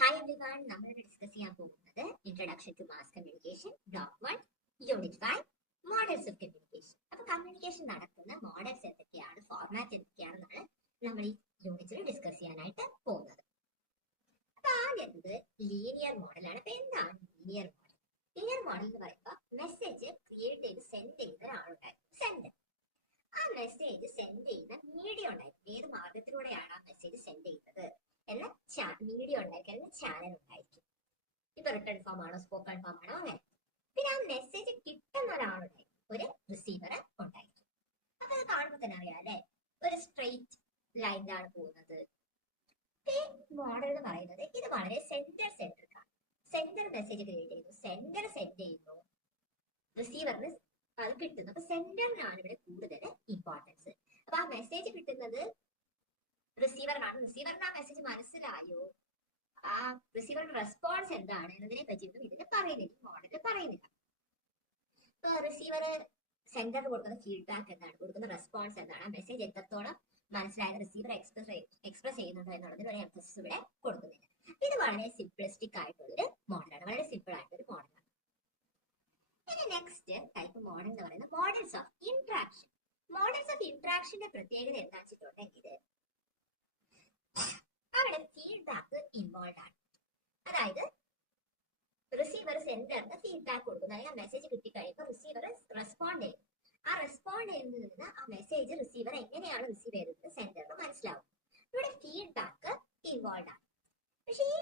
Hi everyone, നമ്മൾ discuss ചെയ്യാൻ പോകുന്നത് introduction to mass communication block 1 unit 5 models of communication. അപ്പൊ കമ്മ്യൂണിക്കേഷൻ നടക്കുന്ന മോഡൽസ് എന്തൊക്കെയാണ്, ഫോർമാറ്റ് എന്തൊക്കെയാണെന്നാണ് നമ്മൾ ഈ യൂണിറ്റിൽ ഡിസ്കസ് ചെയ്യാനായിട്ട് പോകുന്നത്. അപ്പൊ ആദ്യത്തത് ലീനിയർ മോഡലാണ്. അപ്പൊ എന്താണ് ലീനിയർ മോഡൽ? ലീനിയർ മോഡൽ എന്ന് പറയുമ്പോൾ മെസ്സേജ് ക്രിയേറ്റ് ചെയ്ത് സെൻഡ് ചെയ്യുന്ന ഒരാളുണ്ടായിരുന്നു, സെൻഡർ. ആ മെസ്സേജ് സെൻഡ് ചെയ്യുന്ന മീഡിയ ഉണ്ടായിരുന്നു. ഏത് മാർഗത്തിലൂടെയാണ് ആ മെസ്സേജ് സെൻഡ് ചെയ്യുന്നത് എന്ന മീഡിയ ഉണ്ടായിരിക്കും, ചാനൽ ഉണ്ടായിരിക്കും. ഇപ്പൊ റിട്ടേൺ ഫോം ആണോ, സ്പോക്കൺ ഫോം ആണോ, അങ്ങനെ. പിന്നെ ആ മെസ്സേജ് കിട്ടുന്ന ഒരാളുണ്ടായിരിക്കും, ഒരു റിസീവർ ഉണ്ടായിരിക്കും. അപ്പൊ അത് കാണുമ്പോൾ തന്നെ അറിയാം അല്ലെ, ഒരു സ്ട്രെയിറ്റ് ലൈനിലാണ് പോകുന്നത്. ഈ മോഡൽ എന്ന് പറയുന്നത് ഇത് വളരെ സെന്റർ സെന്ററിലാണ്. സെന്റർ മെസ്സേജ് ക്രിയേറ്റ് ചെയ്യുന്നു, സെന്റർ സെൻഡ് ചെയ്യുന്നു, റിസീവറിന് അത് കിട്ടുന്നു. അപ്പൊ സെന്ററിനാണ് ഇവിടെ കൂടുതൽ ഇമ്പോർട്ടൻസ്. അപ്പൊ ആ മെസ്സേജ് കിട്ടുന്നത് റിസീവറിനാണ്. റിസീവറിന് ആ മെസ്സേജ് മനസ്സിലായോ, ആ റിസീവറിന്റെ റെസ്പോൺസ് എന്താണ് എന്നതിനെ പറ്റിയൊന്നും ഇതിൽ പറയുന്നില്ല, മോഡലിൽ പറയുന്നില്ല. ഇപ്പൊ റിസീവർ സെന്ററിന് കൊടുക്കുന്ന ഫീഡ്ബാക്ക് എന്താണ്, കൊടുക്കുന്ന റെസ്പോൺസ് എന്താണ്, ആ മെസ്സേജ് എത്രത്തോളം മനസ്സിലായത് റിസീവർ എക്സ്പ്രസ് ചെയ്യുന്നുണ്ടോ എന്നുള്ളതിൽ ഒരു എംഫസിസ് ഇവിടെ കൊടുക്കുന്നില്ല. ഇത് വളരെ സിംപ്ലിസ്റ്റിക് ആയിട്ടുള്ളൊരു മോഡലാണ്, വളരെ സിമ്പിൾ ആയിട്ടൊരു മോഡലാണ്. ഇനി നെക്സ്റ്റ് ടൈപ്പ് മോഡൽ എന്ന് പറയുന്നത് models of interaction. Models of ഇന്ററാക്ഷന്റെ പ്രത്യേകത എന്താണെന്ന് വെച്ചിട്ടുണ്ടെങ്കിൽ അവിടെ ഫീഡ്ബാക്ക് ഇൻവോൾവ് ആണ്. അതായത് റിസീവർ സെന്ററിന് ഫീഡ്ബാക്ക് കൊടുക്കുന്നു, അല്ലെങ്കിൽ ആ മെസ്സേജ് കിട്ടിക്കഴിയുമ്പോൾ റിസീവർ റെസ്പോണ്ട് ചെയ്യും. ആ റെസ്പോണ്ട് ചെയ്യുന്നതിൽ നിന്ന് ആ മെസ്സേജ് റിസീവർ എങ്ങനെയാണ് റിസീവ് ചെയ്തത് സെന്ററിന് മനസ്സിലാവും. ഇവിടെ ഫീഡ്ബാക്ക് ഇൻവോൾവ് ആണ്. പക്ഷേ ഈ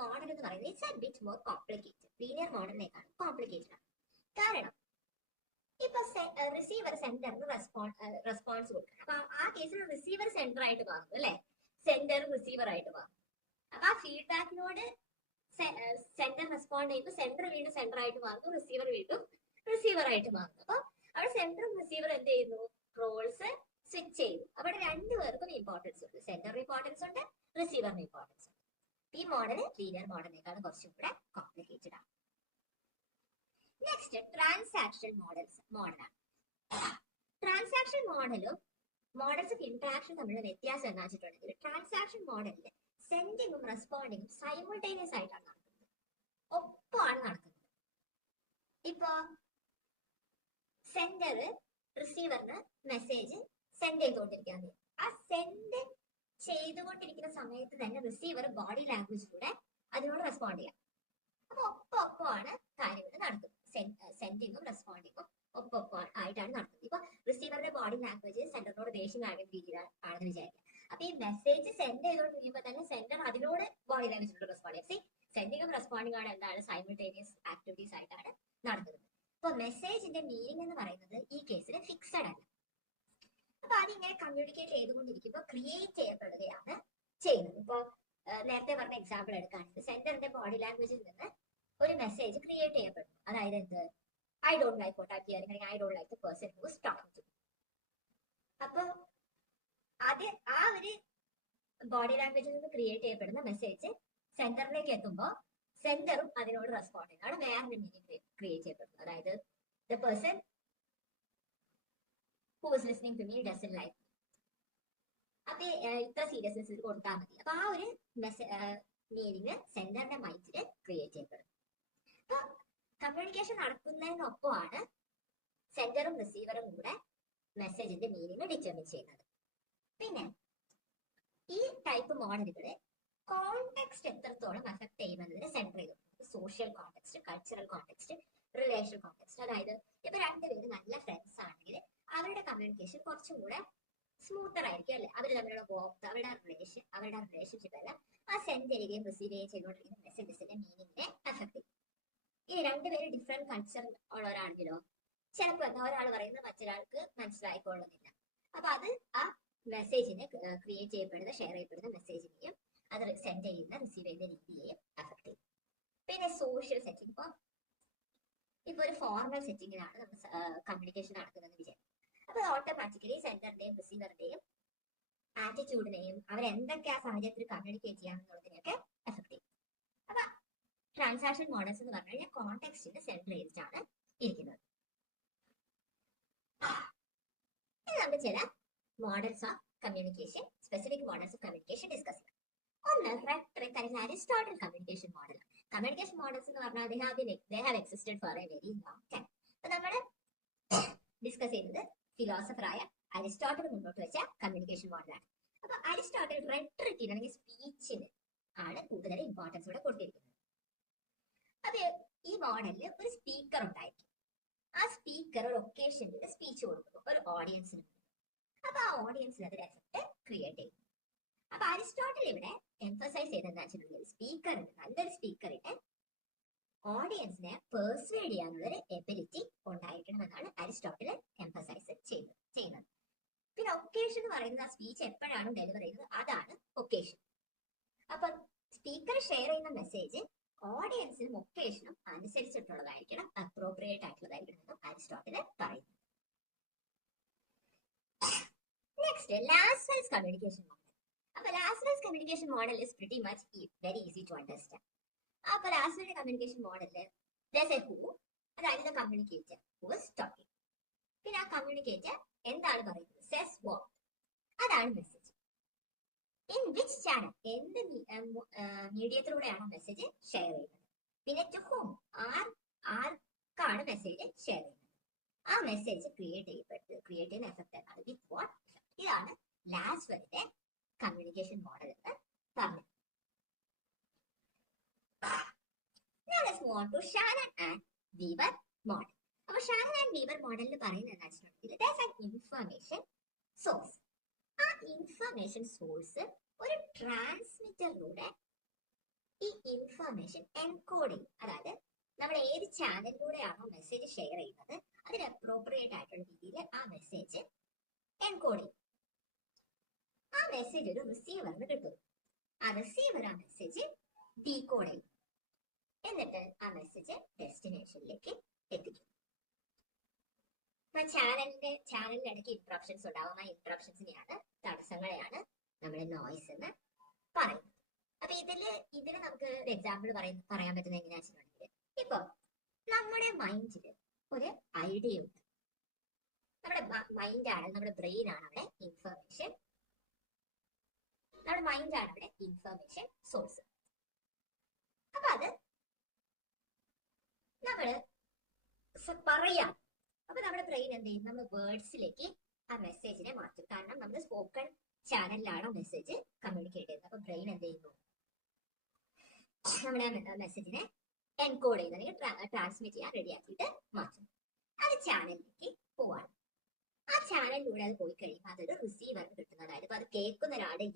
മോഡൽ എന്ന് പറയുന്നത് it's a bit more complicated. Linear മോഡലിനേക്കാളും കോംപ്ലിക്കേറ്റഡ് ആണ്. കാരണം ഇപ്പൊ റിസീവർ സെന്ററിന് റെസ്പോൺസ് കൊടുക്കണം. അപ്പൊ ആ കേസിൽ റിസീവർ സെന്റർ ആയിട്ട് മാറുന്നു അല്ലെ, സെന്റർ റിസീവർ ആയിട്ട് മാറും. അപ്പൊ ആ ഫീഡ്ബാക്കിനോട് സെന്റർ റെസ്പോണ്ട് ചെയ്യുമ്പോൾ സെന്റർ വീണ്ടും സെന്റർ ആയിട്ട് മാറുന്നു, റിസീവർ വീണ്ടും റിസീവർ ആയിട്ട് മാറുന്നു. അപ്പൊ അവിടെ സെന്ററും റിസീവർ എന്ത് ചെയ്യുന്നു, റോൾസ് സ്വിച്ച് ചെയ്യുന്നു. അവിടെ രണ്ടുപേർക്കും ഇമ്പോർട്ടൻസ് ഉണ്ട്, സെന്ററിന് ഇമ്പോർട്ടൻസ് ഉണ്ട്, റിസീവറിന് ഇമ്പോർട്ടൻസ് ഉണ്ട്. ഈ മോഡൽ ലീനിയർ മോഡലിനേക്കാളും കുറച്ചും കൂടെ കോംപ്ലിക്കേറ്റഡ് ആണ്. നെക്സ്റ്റ് ട്രാൻസാക്ഷൻ മോഡലാണ്. ട്രാൻസാക്ഷൻ മോഡലും മോഡൽസ് ഓഫ് ഇന്ററാക്ഷൻ തമ്മിലുള്ള വ്യത്യാസം എന്താ വെച്ചിട്ടുണ്ടെങ്കിൽ ട്രാൻസാക്ഷൻ മോഡലിൽ സെൻഡിങ്ങും റെസ്പോണ്ടിങ്ങും സൈമിൾട്ടേനിയസ് ആയിട്ടാണ് നടക്കുന്നത്, ഒപ്പമാണ് നടക്കുന്നത്. ഇപ്പൊ സെൻഡർ റിസീവറിന് മെസ്സേജ് സെൻഡ് ചെയ്തുകൊണ്ടിരിക്കുകയാണ്. ആ സെൻഡ് ചെയ്തുകൊണ്ടിരിക്കുന്ന സമയത്ത് തന്നെ റിസീവർ ബോഡി ലാംഗ്വേജിലൂടെ അതിനോട് റെസ്പോണ്ട് ചെയ്യാം. അപ്പൊ ഒപ്പമാണ് കാര്യങ്ങൾ നടക്കുന്നത്. സെൻഡിങ്ങും റെസ്പോണ്ടിങ്ങും ഒപ്പം ആയിട്ടാണ് നടക്കുന്നത്. ഇപ്പൊ റിസീവറുടെ ബോഡി ലാംഗ്വേജ് സെന്ററിനോട് ദേഷ്യം കാണിക്കുന്ന രീതിയിലാണെന്ന് വിചാരിക്കുക. അപ്പൊ ഈ മെസ്സേജ് സെൻഡ് ചെയ്തുകൊണ്ടിരിക്കുമ്പോൾ തന്നെ സെൻഡർ അതിനോട് ബോഡി ലാംഗ്വേജിലൂടെ റെസ്പോണ്ട് ചെയ്യും. സെൻഡിങ്ങും റെസ്പോണ്ടിങ്ങും ആണ് എന്താണ് സൈമിൾട്ടേനിയസ് ആക്ടിവിറ്റീസ് ആയിട്ടാണ് നടക്കുന്നത്. ഇപ്പൊ മെസ്സേജിന്റെ മീനിങ് എന്ന് പറയുന്നത് ഈ കേസിൽ ഫിക്സഡ് അല്ല. അപ്പൊ അതിങ്ങനെ കമ്മ്യൂണിക്കേറ്റ് ചെയ്തുകൊണ്ടിരിക്കുമ്പോൾ ക്രിയേറ്റ് ചെയ്യപ്പെടുകയാണ് ചെയ്യുന്നത്. ഇപ്പൊ നേരത്തെ പറഞ്ഞ എക്സാമ്പിൾ എടുക്കുകയാണെങ്കിൽ സെൻഡറിന്റെ ബോഡി ലാംഗ്വേജിൽ നിന്ന് ഒരു മെസ്സേജ് ക്രിയേറ്റ് ചെയ്യപ്പെടുന്നു. അതായത് എന്ത്, I don't like what I hearing, അല്ലെങ്കിൽ I don't like the person who is talking to me. അപ്പൊ അത് ആ ഒരു ബോഡി ലാംഗ്വേജിൽ നിന്ന് ക്രിയേറ്റ് ചെയ്യപ്പെടുന്ന മെസ്സേജ് സെന്ററിലേക്ക് എത്തുമ്പോൾ സെന്ററും അതിനോട് റെസ്പോണ്ട് ചെയ്യുന്നതാണ് വേറെ മീനിങ് ക്രിയേറ്റ് ചെയ്യപ്പെടുന്നത്. അതായത് the person who is listening to me doesn't like me. അപ്പൊ ഇത്ര സീരിയസ്നെസ് കൊടുത്താൽ മതി. അപ്പൊ ആ ഒരു മീനിങ് സെന്ററിന്റെ മൈൻഡിൽ ക്രിയേറ്റ് ചെയ്യപ്പെടും. അപ്പൊ കമ്മ്യൂണിക്കേഷൻ നടക്കുന്നതിനൊപ്പമാണ് സെന്ററും റിസീവറും കൂടെ മെസ്സേജിന്റെ മീനിങ് ഡിറ്റർമിൻ ചെയ്യുന്നത്. പിന്നെ ഈ ടൈപ്പ് മോഡലുകള് കോണ്ടെക്സ്റ്റ് എത്രത്തോളം അഫക്ട് ചെയ്യുമെന്നതിന് സെന്റർ ചെയ്തിട്ടുണ്ട്. Social context, cultural context, relational context. അതായത് ഇപ്പൊ രണ്ടുപേരും നല്ല ഫ്രണ്ട്സ് ആണെങ്കിൽ അവരുടെ കമ്മ്യൂണിക്കേഷൻ കുറച്ചും കൂടെ സ്മൂത്തർ ആയിരിക്കും അല്ലെ, അവർ തമ്മിലുള്ള വോക്ക്, അവരുടെ റിലേഷൻഷിപ്പ് എല്ലാം ആ സെൻഡ് ചെയ്യുകയും റിസീവ് ചെയ്യുകയും ചെയ്തുകൊണ്ടിരിക്കുന്ന മെസ്സേജസിന്റെ മീനിങ്ങിനെ അഫക്ട് ചെയ്യും. ഈ രണ്ടുപേരും ഡിഫറെന്റ് കൾച്ചർ ഉള്ളവരാണെങ്കിലോ ചിലപ്പോൾ എന്താ ഒരാൾ പറയുന്നത് മറ്റൊരാൾക്ക് മനസ്സിലായിക്കൊള്ളുന്നില്ല. അപ്പൊ അത് ആ മെസ്സേജിനെ ക്രിയേറ്റ് ചെയ്യപ്പെടുന്ന ഷെയർ ചെയ്യപ്പെടുന്ന മെസ്സേജിനെയും അത് സെൻഡ് ചെയ്യുന്ന റിസീവ് ചെയ്യുന്ന രീതിയെയും അഫക്ട് ചെയ്യും. പിന്നെ സോഷ്യൽ സെറ്റിംഗ്, ഇപ്പൊ ഒരു ഫോർമൽ സെറ്റിംഗിലാണ് നമ്മൾ കമ്മ്യൂണിക്കേഷൻ നടക്കുന്നതെന്ന് വിചാരിക്കും. അപ്പൊ ഓട്ടോമാറ്റിക്കലി സെന്ററിന്റെയും റിസീവറിന്റെയും ആറ്റിറ്റ്യൂഡിനെയും അവരെന്തൊക്കെ ആ സാഹചര്യത്തിൽ കമ്മ്യൂണിക്കേറ്റ് ചെയ്യാമെന്നുള്ളതിനെയൊക്കെ എഫക്ട് ചെയ്യും. അപ്പൊ ട്രാൻസാക്ഷൻ മോഡൽസ് എന്ന് പറഞ്ഞു കഴിഞ്ഞാൽ കോണ്ടെക്സ്റ്റിന് സെന്റർ ചെയ്തിട്ടാണ് ഇരിക്കുന്നത്. ഇനി നമുക്ക് ചില models of communication, specific models of communication discuss ചെയ്യാം. ഒന്ന് റെട്രിക് പറയുന്നത് Aristotle communication model. Communication models എന്ന് പറഞ്ഞാൽ they have existed for a very long time. അപ്പൊ നമ്മൾ ഡിസ്കസ് ചെയ്യുന്നത് ഫിലോസഫറായ അരിസ്റ്റോട്ടൽ മുന്നോട്ട് വെച്ച കമ്മ്യൂണിക്കേഷൻ മോഡലാണ്. അപ്പൊ അരിസ്റ്റോട്ടൽ റെട്രിക്കിന് അല്ലെങ്കിൽ സ്പീച്ചിന് ആണ് കൂടുതൽ ഇമ്പോർട്ടൻസ് ഇവിടെ കൊടുത്തിരിക്കുന്നത്. അപ്പൊ ഈ മോഡലിൽ ഒരു സ്പീക്കർ ഉണ്ടായിരിക്കും. ആ സ്പീക്കർ ഒരു ഒക്കേഷനിൽ സ്പീച്ച് കൊടുക്കുന്നു ഒരു ഓഡിയൻസിന്. അപ്പൊ ആ ഓഡിയൻസിൽ അതൊരു എഫക്ട് ക്രിയേറ്റ് ചെയ്യും. അപ്പൊ അരിസ്റ്റോട്ടൽ ഇവിടെ എംഫസൈസ് ചെയ്തെന്ന് വെച്ചിട്ടുണ്ടെങ്കിൽ സ്പീക്കറിന്, നല്ലൊരു സ്പീക്കറിന് ഓഡിയൻസിനെ പെർസ്വേഡ് ചെയ്യാനുള്ള ഒരു എബിലിറ്റി ഉണ്ടായിരിക്കണമെന്നാണ് അരിസ്റ്റോട്ടൽ എംഫസൈസ് ചെയ്യുന്നത്. പിന്നെ ഒക്കേഷൻ എന്ന് പറയുന്നത് ആ സ്പീച്ച് എപ്പോഴാണ് ഡെലിവർ ചെയ്യുന്നത് അതാണ് ഒക്കേഷൻ. അപ്പൊ സ്പീക്കർ ഷെയർ ചെയ്യുന്ന മെസ്സേജ് ഓഡിയൻസിനും ഒക്കേഷനും അനുസരിച്ചിട്ടുള്ളതായിരിക്കണം, അപ്രോപ്രിയേറ്റ് ആയിട്ടുള്ളതായിരിക്കണം എന്ന് അരിസ്റ്റോട്ടൽ പറയുന്നു. Next, Lasswell's communication model. അപ്പൊ Lasswell's communication model is pretty much very easy to understand. അപ്പൊ ലാസ്വെൽസ് കമ്മ്യൂണിക്കേഷൻ മോഡലിൽ അതായത് കമ്മ്യൂണിക്കേറ്റർ ഹു ഈസ് ടോക്കിംഗ്. പിന്നെ ആ കമ്മ്യൂണിക്കേറ്റർ എന്താണ് പറയുന്നത്, സെസ് വാട്ട്, അതാണ് മെസ്സേജ്. ഇൻ വിച്ച് ചാനൽ, എന്ത് മീഡിയത്തിലൂടെയാണ് മെസ്സേജ് ഷെയർ ചെയ്യുന്നത്. പിന്നെ ടു ഹോം, ആർക്കാണ് മെസ്സേജ് ഷെയർ ചെയ്യുന്നത്. ആ മെസ്സേജ് ക്രിയേറ്റ് ചെയ്യുന്ന എഫക്ട് എന്നാണ് വിത്ത് വാട്ട് എഫക്ട്. ഇതാണ് ലാസ്വെൽന്റെ കമ്മ്യൂണിക്കേഷൻ മോഡൽ എന്ന് പറഞ്ഞത്. Now let's move on to Shannon and Weaver model. അപ്പോൾ ഷാനൻ ആൻഡ് വീവർ മോഡലിൽ പറയുന്നത് എന്താ വെച്ചിട്ടുണ്ടെങ്കിൽ there's an information source. ആ ഇൻഫർമേഷൻ സോഴ്സ് ഒരു ട്രാൻസ്മിറ്ററിലൂടെ ഈ ഇൻഫർമേഷൻ എൻകോഡ് ചെയ്യും. അതായത് നമ്മൾ ഏത് ചാനലിലൂടെയാണോ മെസ്സേജ് ഷെയർ ചെയ്യുന്നത് അതിന് അപ്രോപ്രിയേറ്റ് ആയിട്ടുള്ള രീതിയിൽ ആ മെസ്സേജ് എൻകോഡ് ചെയ്യും. ആ മെസ്സേജ് ഒരു റിസീവറിന് കിട്ടും. ആ റിസീവർ ആ മെസ്സേജ് ഡീകോഡ് ചെയ്യും. എന്നിട്ട് ആ മെസ്സേജ് ഡെസ്റ്റിനേഷനിലേക്ക് എത്തിക്കും. ചാനലിന്റെ ഇടയ്ക്ക് ഇന്ററപ്ഷൻസ് ഉണ്ടാവും. ആ ഇന്ററപ്ഷൻസിനെയാണ്, തടസ്സങ്ങളെയാണ് നമ്മൾ നോയ്സ് എന്ന് പറയുന്നത്. അപ്പൊ ഇതില് നമുക്ക് ഒരു എക്സാമ്പിൾ പറയാൻ പറ്റുന്നത് എങ്ങനെയാ വെച്ചിട്ടുണ്ടെങ്കിൽ, ഇപ്പൊ നമ്മുടെ മൈൻഡില് ഒരു ഐഡിയ ഉണ്ട്. നമ്മുടെ മൈൻഡാണ്, നമ്മുടെ ബ്രെയിൻ ആണ് അവിടെ ഇൻഫർമേഷൻ, നമ്മുടെ മൈൻഡാണ് അവിടെ ഇൻഫർമേഷൻ സോഴ്സ്. അപ്പൊ അത് നമ്മള് പറയാം. അപ്പൊ നമ്മുടെ ബ്രെയിൻ എന്ത് ചെയ്യും, നമ്മൾ വേർഡ്സിലേക്ക് ആ മെസ്സേജിനെ മാറ്റും. കാരണം നമ്മൾ സ്പോക്കൺ ചാനലിലാണ് മെസ്സേജ് കമ്മ്യൂണിക്കേറ്റ് ചെയ്യുന്നത്. അപ്പൊ ബ്രെയിൻ എന്ത് ചെയ്യുന്നു, നമ്മുടെ മെസ്സേജിനെ എൻകോഡ് ചെയ്യുന്ന അല്ലെങ്കിൽ ട്രാൻസ്മിറ്റ് ചെയ്യാൻ റെഡിയാക്കിയിട്ട് മാറ്റും. അത് ചാനലിലേക്ക് പോവാണ്. ആ ചാനലിലൂടെ അത് പോയി കഴിയുമ്പോൾ അതൊരു റിസീവറിന് കിട്ടുന്നത്. അതായത് ഇപ്പൊ അത് കേൾക്കുന്ന ഒരാളുടെ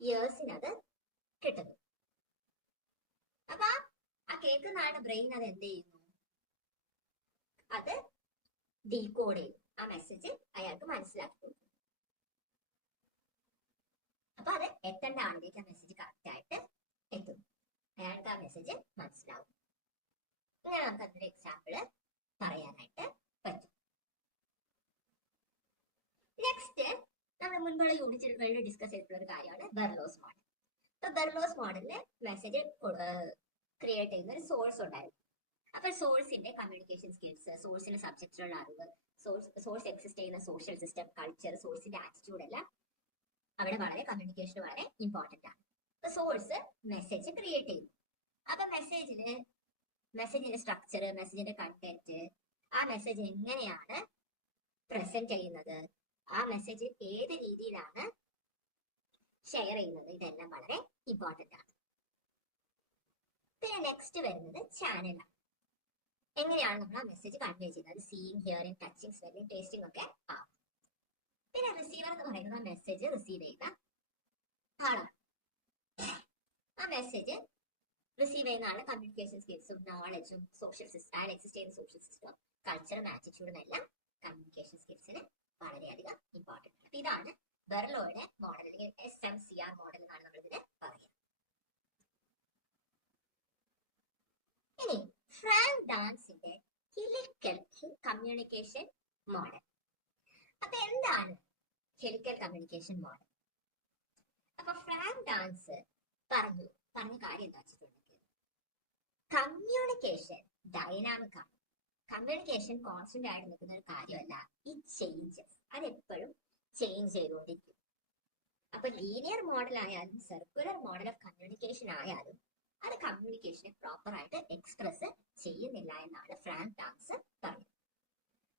ഇയേഴ്സിന് അത് കിട്ടുന്നു. അപ്പൊ ആ കേൾക്കുന്ന ആളുടെ ബ്രെയിൻ അത് എന്ത് ചെയ്യുന്നു, അത് ഡീകോഡ് ചെയ്യും. ആ മെസ്സേജ് അയാൾക്ക് മനസ്സിലാക്കി കൊടുക്കും. അപ്പൊ അത് എത്തേണ്ട ആളിലേക്ക് ആ മെസ്സേജ് കറക്റ്റ് ആയിട്ട് എത്തും. അയാൾക്ക് ആ മെസ്സേജ് മനസ്സിലാവും. ഇങ്ങനെ നമുക്ക് അതിന്റെ എക്സാമ്പിള് പറയാനായിട്ട് പറ്റും. നെക്സ്റ്റ്, നമ്മൾ മുൻപുള്ള യൂണിറ്റുകളിൽ ഡിസ്കസ് ചെയ്തിട്ടുള്ള ഒരു കാര്യമാണ് ബെർലോസ് മോഡൽ. അപ്പൊ ബെർലോസ് മോഡലില് മെസ്സേജ് ക്രിയേറ്റ് ചെയ്യുന്ന ഒരു സോഴ്സ് ഉണ്ടായിരുന്നു. അപ്പൊ സോഴ്സിന്റെ കമ്മ്യൂണിക്കേഷൻ സ്കിൽസ്, സോഴ്സിന്റെ സബ്ജക്റ്റിലുള്ള അറിവ്, സോഴ്സ് എക്സിസ്റ്റ് ചെയ്യുന്ന സോഷ്യൽ സിസ്റ്റം, കൾച്ചർ, സോഴ്സിന്റെ ആറ്റിറ്റ്യൂഡ് എല്ലാം അവിടെ കമ്മ്യൂണിക്കേഷൻ വളരെ ഇമ്പോർട്ടന്റ് ആണ്. അപ്പൊ സോഴ്സ് മെസ്സേജ് ക്രിയേറ്റ് ചെയ്യുന്നു. അപ്പൊ മെസ്സേജിന്റെ സ്ട്രക്ചർ, മെസ്സേജിന്റെ കണ്ടന്റ്, ആ മെസ്സേജ് എങ്ങനെയാണ് പ്രസന്റ് ചെയ്യുന്നത്, ആ മെസ്സേജ് ഏത് രീതിയിലാണ് ഷെയർ ചെയ്യുന്നത്, ഇതെല്ലാം വളരെ ഇമ്പോർട്ടന്റ് ആണ്. പിന്നെ നെക്സ്റ്റ് വരുന്നത് ചാനലാണ്. എങ്ങനെയാണ് നമ്മൾ ആ മെസ്സേജ് കൺവേ ചെയ്യുന്നത്, seeing, hearing, touching, smelling, tasting ഒക്കെ ആവും. പിന്നെ റിസീവർ എന്ന് പറയുന്നത് ആ മെസ്സേജ് റിസീവ് ചെയ്യുന്ന ആളാണ്. ആ മെസ്സേജ് റിസീവ് ചെയ്യുന്ന ആള് കമ്മ്യൂണിക്കേഷൻ സ്കിൽസും നോളജും സോഷ്യൽ സിസ്റ്റം, അയാൾ എക്സിസ്റ്റ് ചെയ്യുന്ന സോഷ്യൽ സിസ്റ്റം, കൾച്ചറും ആറ്റിറ്റ്യൂഡും എല്ലാം കമ്മ്യൂണിക്കേഷൻ സ്കിൽസിന് വളരെയധികം ഇമ്പോർട്ടന്റ് ആണ്. ഇതാണ് ബെർലോയുടെ മോഡൽ അല്ലെങ്കിൽ SMCR മോഡൽ എന്നാണ് നമ്മൾ ഇതിന് പറയുന്നത്. ഇനി ഫ്രാങ്ക് ഡാൻസിന്റെ ഹെലിക്കൽ കമ്മ്യൂണിക്കേഷൻ മോഡൽ. അപ്പൊ എന്താണ് ഹെലിക്കൽ കമ്മ്യൂണിക്കേഷൻ മോഡൽ? അപ്പൊ ഫ്രാങ്ക് ഡാൻസ് പറഞ്ഞ കാര്യം എന്താ വെച്ചിട്ടുണ്ടെങ്കിൽ, കമ്മ്യൂണിക്കേഷൻ ഡൈനാമിക് ആണ്. കമ്മ്യൂണിക്കേഷൻ കോൺസ്റ്റന്റ് ആയിട്ട് നിൽക്കുന്ന ഒരു കാര്യമല്ല. ഈ ചേഞ്ചസ് അതെപ്പോഴും ചേഞ്ച് ചെയ്തുകൊണ്ടിരിക്കും. അപ്പൊ ലീനിയർ മോഡൽ ആയാലും സർക്കുലർ മോഡൽ ഓഫ് കമ്മ്യൂണിക്കേഷൻ ആയാലും അത് കമ്മ്യൂണിക്കേഷനെ പ്രോപ്പർ ആയിട്ട് എക്സ്പ്രസ് ചെയ്യുന്നില്ല എന്നാണ് ഫ്രാങ്ക് ടാങ്സ് പറഞ്ഞത്.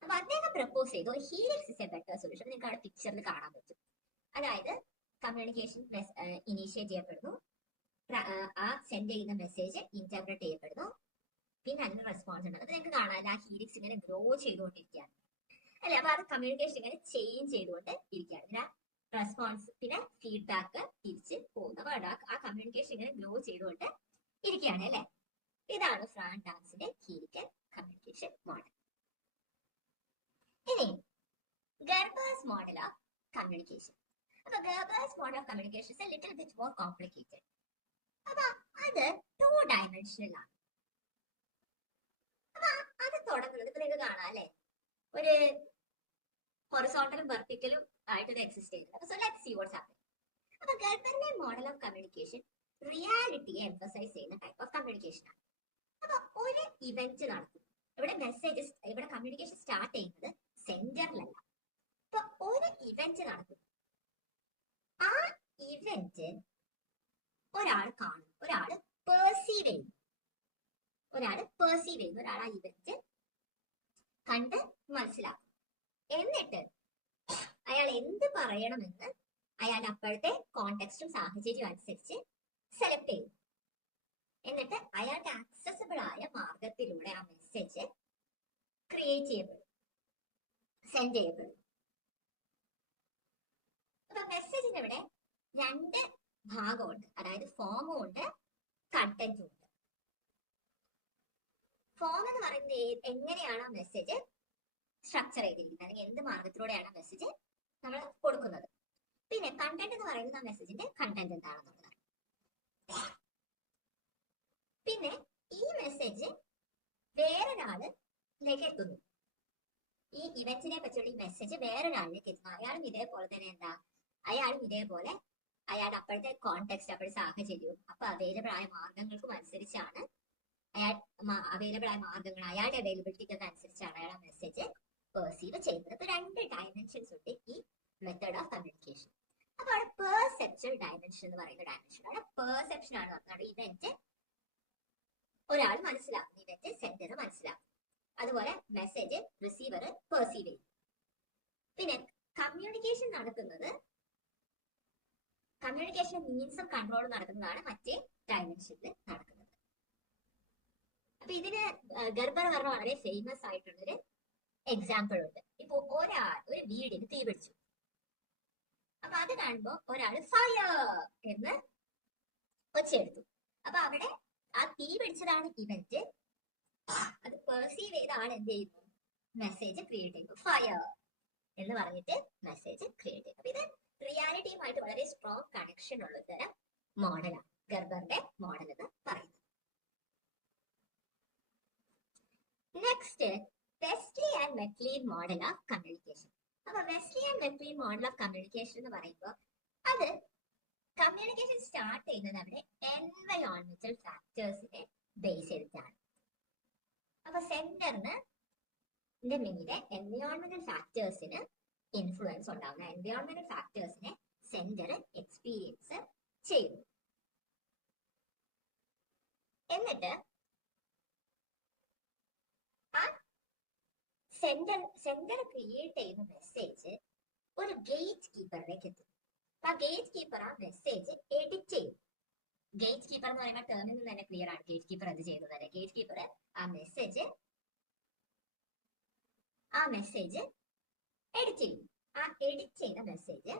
അപ്പൊ അദ്ദേഹം പ്രപ്പോസ് ചെയ്തു ഹീലിക്സ് ഇസ് എ ബെറ്റർ സൊല്യൂഷൻ. നിങ്ങൾക്ക് അവിടെ പിക്ചറിൽ കാണാൻ പറ്റും. അതായത് കമ്മ്യൂണിക്കേഷൻ ഇനീഷ്യേറ്റ് ചെയ്യപ്പെടുന്നു, ആ സെൻഡ് ചെയ്യുന്ന മെസ്സേജ് ഇന്റർപ്രറ്റ് ചെയ്യപ്പെടുന്നു, പിന്നെ അതിന് റെസ്പോൺസ് ഉണ്ട്. അത് നിങ്ങൾക്ക് കാണാൻ ആ ഹീലിക്സ് ഇങ്ങനെ ഗ്രോ ചെയ്തുകൊണ്ടിരിക്കുകയാണ് അല്ലെ. അപ്പൊ അത് കമ്മ്യൂണിക്കേഷൻ ഇങ്ങനെ ചേഞ്ച് ചെയ്തുകൊണ്ട് ഇരിക്കുകയാണ്. പിന്നെ റെസ്പോൺസ് പിന്നെ ഫീഡ്ബാക്ക് തിരിച്ച് പോകുന്ന വേർഡ് ആ കമ്മ്യൂണിക്കേഷൻ ഇങ്ങനെ ഗ്രോ ചെയ്തുകൊണ്ട് ഇരിക്കുകയാണ് അല്ലെ. ഇതാണ് ഫ്രാങ്ക് ടാങ്സിന്റെ ഹീലിക്കൽ കമ്മ്യൂണിക്കേഷൻ മോഡൽ. ഇനി ഗർബേഴ്സ് മോഡൽ ഓഫ് കമ്മ്യൂണിക്കേഷൻ. അപ്പൊ Gerbner's model of communication is a little bit more complicated. അപ്പൊ അത് 2 ഡയമെൻഷനിൽ ആണ്. അപ്പൊ അത് തുടങ്ങുന്നത് ഇപ്പൊ നിങ്ങൾക്ക് കാണാം അല്ലെ, ഒരു ഹൊറിസോണ്ടലും വെർട്ടിക്കലും ആയിട്ട് ഇത് എക്സിസ്റ്റ് ചെയ്യുന്നത്. അപ്പൊ so let's see what's happening. അപ്പൊ ഗർബറിന്റെ മോഡൽ ഓഫ് കമ്മ്യൂണിക്കേഷൻ റിയാലിറ്റിയെ എംഫസൈസ് ചെയ്യുന്ന ടൈപ്പ് ഓഫ് കമ്മ്യൂണിക്കേഷൻ ആണ്. അപ്പൊ ഒരു ഇവന്റ് നടക്കും, ഇവിടെ മെസ്സേജസ്, ഇവിടെ കമ്മ്യൂണിക്കേഷൻ സ്റ്റാർട്ട് ചെയ്യുന്നത് സെന്ററിലല്ല. അപ്പൊ ഒരു ഇവന്റ് നടക്കും, ആ ഇവന്റ് ഒരാൾ കാണും, ഒരാൾ പെർസീവ് ചെയ്യുന്നു, ഒരാൾ ആ ഇവന്റ് കണ്ട് മനസ്സിലാക്കും. എന്നിട്ട് അയാൾ എന്ത് പറയണമെന്ന് അയാൾ അപ്പോഴത്തെ കോണ്ടെക്സ്റ്റും സാഹചര്യവും അനുസരിച്ച് സെലക്ട് ചെയ്യും. എന്നിട്ട് അയാൾക്ക് ആക്സസിബിൾ ആയ മാർഗത്തിലൂടെ ആ മെസ്സേജ് ക്രിയേറ്റ് ചെയ്യപ്പെടും, സെൻഡ് ചെയ്യപ്പെടും. അപ്പൊ മെസ്സേജിന് ഇവിടെ 2 ഭാഗമുണ്ട്, അതായത് ഫോമും ഉണ്ട് കണ്ടന്റും ഉണ്ട്. ഫോം എന്ന് പറയുന്നത് എങ്ങനെയാണ് ആ മെസ്സേജ് സ്ട്രക്ചർ ചെയ്തിരിക്കുന്നത്, അല്ലെങ്കിൽ എന്ത് മാർഗത്തിലൂടെയാണ് മെസ്സേജ് നമ്മൾ കൊടുക്കുന്നത്. പിന്നെ കണ്ടന്റ് എന്ന് പറയുന്നത് ആ മെസ്സേജിന്റെ കണ്ടന്റ് എന്താണെന്നുള്ളതാണ്. പിന്നെ ഈ മെസ്സേജ് വേറൊരാളിലേക്ക് എത്തുന്നു, ഈ ഇവന്റിനെ പറ്റിയുള്ള ഈ മെസ്സേജ് വേറൊരാളിലേക്ക് എത്തുന്നു. അയാളും ഇതേപോലെ തന്നെ അയാളും ഇതേപോലെ അയാളുടെ അപ്പോഴത്തെ കോണ്ടെക്സ്റ്റ്, അപ്പോഴത്തെ സാഹചര്യവും അപ്പൊ അവൈലബിൾ ആയ മാർഗങ്ങൾക്കും അനുസരിച്ചാണ് അയാളുടെ അവൈലബിലിറ്റിക്ക് അനുസരിച്ചാണ് അയാൾ ആ മെസ്സേജ് പെർസീവ് ചെയ്യുന്നത്. ഇപ്പൊ 2 ഡയമെൻഷൻസ് ഉണ്ട് ഈ മെത്തേഡ് ഓഫ് കമ്മ്യൂണിക്കേഷൻ. അപ്പൊ അവിടെ പെർസെപ്ച്വൽ ഡയമെൻഷൻ എന്ന് പറയുന്ന ഡയമെൻഷൻ, അവിടെ പെർസെപ്ഷൻ ആണ് പറഞ്ഞത്. ഇവന്റ് ഒരാൾ മനസ്സിലാക്കുന്നു, ഇവന്റ് സെൻഡർ മനസ്സിലാക്കും, അതുപോലെ മെസ്സേജ് റിസീവർ പെർസീവ് ചെയ്യും. പിന്നെ കമ്മ്യൂണിക്കേഷൻ നടക്കുന്നത്, കമ്മ്യൂണിക്കേഷൻ മീൻസ് ഓഫ് കൺട്രോൾ നടക്കുന്നതാണ് മറ്റേ ഡയമെൻഷനിൽ നടക്കുന്നത്. അപ്പൊ ഇതിന് ഗർബർ പറഞ്ഞ വളരെ ഫേമസ് ആയിട്ടുള്ളൊരു എക്സാമ്പിൾ ഉണ്ട്. ഇപ്പൊ ഒരു വീടിന് തീ പിടിച്ചു. അപ്പൊ അത് കാണുമ്പോ ഒരാൾ ഫയർ എന്ന് ഒച്ചയെടുത്തു. അപ്പൊ അവിടെ ആ തീ പിടിച്ചതാണ് ഇവന്റ്, അത് പെർസീവ് ചെയ്ത ആൾ എന്ത് ചെയ്യുന്നു, മെസ്സേജ് ക്രിയേറ്റ് ചെയ്യുന്നു, ഫയർ എന്ന് പറഞ്ഞിട്ട് മെസ്സേജ് ക്രിയേറ്റ് ചെയ്യുന്നു. അപ്പൊ ഇത് റിയാലിറ്റിയുമായിട്ട് വളരെ സ്ട്രോങ് കണക്ഷൻ ഉള്ള ഒരു തരം മോഡലാണ് ഗർബറിന്റെ മോഡൽ എന്ന് പറയുന്നത്. Next Westley and MacLean model of communication. അപ്പൊ Westley and MacLean model of communication എന്ന് പറയുമ്പോൾ അത് കമ്മ്യൂണിക്കേഷൻ സ്റ്റാർട്ട് ചെയ്യുന്നത് അവിടെ എൻവയോൺമെന്റൽ ഫാക്ടേഴ്സിനെ ബേസ് ചെയ്തിട്ടാണ്. അപ്പൊ സെന്ററിന് മീതെ എൻവയോൺമെന്റൽ ഫാക്ടേഴ്സിന് ഇൻഫ്ലുവൻസ് ഉണ്ടാവുന്ന എൻവയോൺമെന്റൽ ഫാക്ടേഴ്സിനെ സെന്റർ എക്സ്പീരിയൻസ് ചെയ്യുന്നു. എന്നിട്ട് ആ സെന്റർ ക്രിയേറ്റ് ചെയ്യുന്ന മെസ്സേജ് ഒരു ഗേറ്റ് കീപ്പറിലേക്ക് എത്തും. അപ്പൊ ആ ഗേറ്റ് കീപ്പർ ആ മെസ്സേജ് എഡിറ്റ് ചെയ്യും. ഗേറ്റ് കീപ്പർ എന്ന് പറയുമ്പോൾ ടേമിൽ നിന്ന് തന്നെ ക്ലിയർ ആണ് ഗേറ്റ് കീപ്പർ എന്ത് ചെയ്യുന്നത്. ഗേറ്റ് കീപ്പർ ആ മെസ്സേജ് എഡിറ്റ് ചെയ്യും. ആ എഡിറ്റ് ചെയ്ത മെസ്സേജ്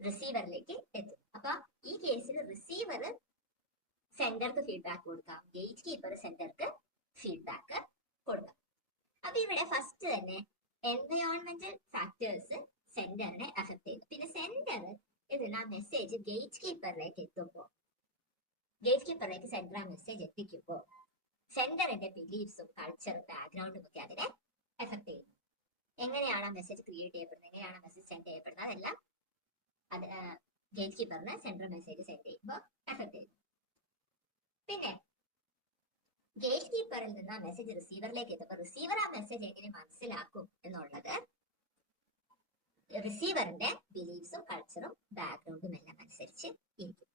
റിസീവറിലേക്ക് എത്തും. അപ്പൊ ഈ കേസിൽ റിസീവർ സെന്റർക്ക് ഫീഡ്ബാക്ക് കൊടുക്കാം, ഗേറ്റ് കീപ്പർ സെന്റർക്ക് ഫീഡ്ബാക്ക് കൊടുക്കാം. അപ്പൊ ഇവിടെ ഫസ്റ്റ് തന്നെ എൻവയോൺമെന്റൽ ഫാക്ടേഴ്സ് സെന്ററിനെ അഫക്ട് ചെയ്തു. പിന്നെ സെന്റർ ഇതിന് ആ മെസ്സേജ് ഗേറ്റ് കീപ്പറിലേക്ക് സെന്റർ ആ മെസ്സേജ് എത്തിക്കുമ്പോൾ സെന്ററിന്റെ ബിലീഫ്സും കൾച്ചറും ബാക്ക്ഗ്രൗണ്ടും ഒക്കെ അതിനെ എഫക്ട് ചെയ്യുന്നു. എങ്ങനെയാണ് ആ മെസ്സേജ് ക്രിയേറ്റ് ചെയ്യപ്പെടുന്നത്, എങ്ങനെയാണ് ആ മെസ്സേജ് സെൻഡ് ചെയ്യപ്പെടുന്നത്, അതെല്ലാം അത് ഗേറ്റ് കീപ്പറിന് സെൻട്രൽ മെസ്സേജ് സെൻഡ് ചെയ്യുമ്പോൾ എഫക്ട് ചെയ്യുന്നു. പിന്നെ ഗേറ്റ് കീപ്പറിൽ നിന്ന് ആ മെസ്സേജ് റിസീവറിലേക്ക് എത്തുമ്പോൾ റിസീവർ ആ മെസ്സേജ് എങ്ങനെ മനസ്സിലാക്കും എന്നുള്ളത് റിസീവറിന്റെ ബിലീഫ്സും കൾച്ചറും ബാക്ക്ഗ്രൗണ്ടും എല്ലാം അനുസരിച്ച് ഇരിക്കും.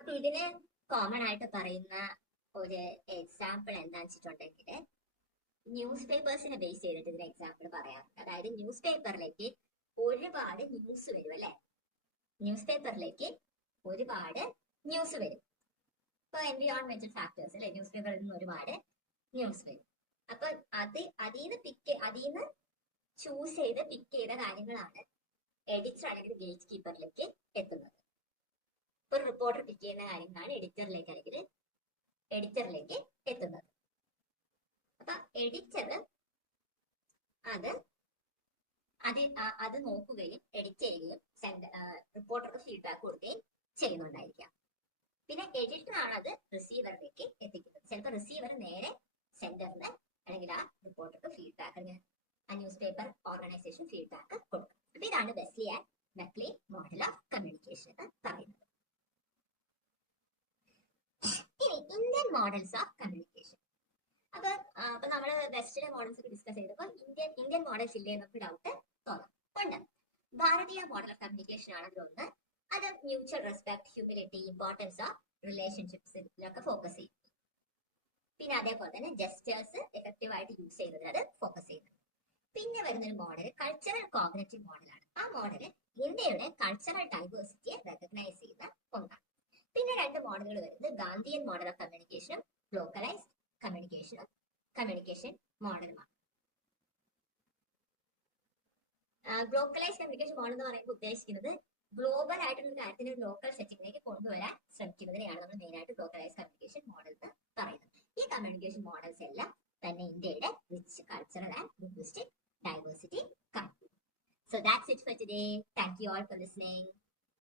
അപ്പൊ ഇതിന് കോമൺ ആയിട്ട് പറയുന്ന ഒരു എക്സാമ്പിൾ എന്താണെന്ന് വെച്ചിട്ടുണ്ടെങ്കിൽ ന്യൂസ് പേപ്പേഴ്സിനെ ബേസ് ചെയ്തിട്ട് ഇതിന് എക്സാമ്പിൾ പറയാറുണ്ട്. അതായത് ന്യൂസ് പേപ്പറിലേക്ക് ഒരുപാട് ന്യൂസ് വരും അല്ലെ, ന്യൂസ് പേപ്പറിലേക്ക് ഒരുപാട് ന്യൂസ് വരും. ഇപ്പൊ എൻവിയോൺമെന്റൽ ഫാക്ടേഴ്സ് അല്ലെ, ന്യൂസ് പേപ്പറിൽ നിന്ന് ഒരുപാട് ന്യൂസ് വരും. അപ്പൊ അതിന്ന് ചൂസ് ചെയ്ത് പിക്ക് ചെയ്ത കാര്യങ്ങളാണ് എഡിറ്റർ അല്ലെങ്കിൽ ഗേറ്റ് കീപ്പറിലേക്ക് എത്തുന്നത്. ഒരു റിപ്പോർട്ടർ പിക്ക് ചെയ്യുന്ന കാര്യങ്ങളാണ് എഡിറ്ററിലേക്ക് എത്തുന്നത്. അപ്പൊ എഡിറ്റർ അത് നോക്കുകയും എഡിറ്റ് ചെയ്യുകയും റിപ്പോർട്ടർക്ക് ഫീഡ്ബാക്ക് കൊടുക്കുകയും ചെയ്യുന്നുണ്ടായിരിക്കാം. പിന്നെ എഡിറ്റർ ആണ് അത് റിസീവറിലേക്ക് എത്തിക്കുന്നത്. ചിലപ്പോൾ റിസീവർ നേരെ സെന്ററിന് അല്ലെങ്കിൽ ആ റിപ്പോർട്ടർക്ക് ഫീഡ്ബാക്ക്, ആ ന്യൂസ് പേപ്പർ ഓർഗനൈസേഷൻ ഫീഡ്ബാക്ക് കൊടുക്കും. അപ്പൊ ഇതാണ് Westley and Buckley model of communication എന്ന് പറയുന്നത്. ഇനി ഇന്ത്യൻ മോഡൽസ് ഓഫ് കമ്മ്യൂണിക്കേഷൻ. അപ്പൊ നമ്മള് വെസ്റ്റിലെ മോഡൽസ് ഒക്കെ ഡിസ്കസ് ചെയ്തപ്പോൾ ഇന്ത്യൻ മോഡൽസ് ഇല്ലേ എന്നൊക്കെ ഡൗട്ട് ഉണ്ട്. ഭാരതീയ മോഡൽ ഓഫ് കമ്മ്യൂണിക്കേഷൻ ആണ് അതിലൊന്ന്. അത് mutual respect, humility, importance of റിലേഷൻഷിപ്സിലൊക്കെ ഫോക്കസ് ചെയ്യും. പിന്നെ അതേപോലെ തന്നെ ജസ്റ്റേഴ്സ് എഫക്റ്റീവ് ആയിട്ട് യൂസ് ചെയ്യുന്നതിൽ അത് ഫോക്കസ് ചെയ്യുന്നുണ്ട്. പിന്നെ വരുന്നൊരു മോഡൽ കൾച്ചറൽ കോഗ്നിറ്റീവ് മോഡലാണ്. ആ മോഡൽ ഇന്ത്യയുടെ കൾച്ചറൽ ഡൈവേഴ്സിറ്റിയെ റെക്കഗ്നൈസ് ചെയ്യുന്ന ഒന്നാണ്. പിന്നെ രണ്ട് മോഡലുകൾ വരുന്നത് ഗാന്ധിയൻ മോഡൽ ഓഫ് കമ്മ്യൂണിക്കേഷനും ലോക്കലൈസ്ഡ് കമ്മ്യൂണിക്കേഷൻ മോഡലുമാണ്. ഗ്ലോക്കലൈസ്ഡ് കമ്മ്യൂണിക്കേഷൻ മോഡൽ എന്ന് പറയുമ്പോൾ ഉദ്ദേശിക്കുന്നത് ഗ്ലോബൽ ആയിട്ടുള്ള ഒരു കാര്യത്തിന് ലോക്കൽ സെറ്റിംഗിലേക്ക് കൊണ്ടുവരാൻ ശ്രമിക്കുന്നതിനെയാണ് നമ്മൾ മെയിൻ ആയിട്ട് ഗ്ലോക്കലൈസ്ഡ് കമ്മ്യൂണിക്കേഷൻ മോഡൽ എന്ന് പറയുന്നത്. ഈ കമ്മ്യൂണിക്കേഷൻ മോഡൽസ് എല്ലാം തന്നെ ഇന്ത്യയുടെ rich cultural and linguistic diversity country. So that's it for today. Thank you all for listening.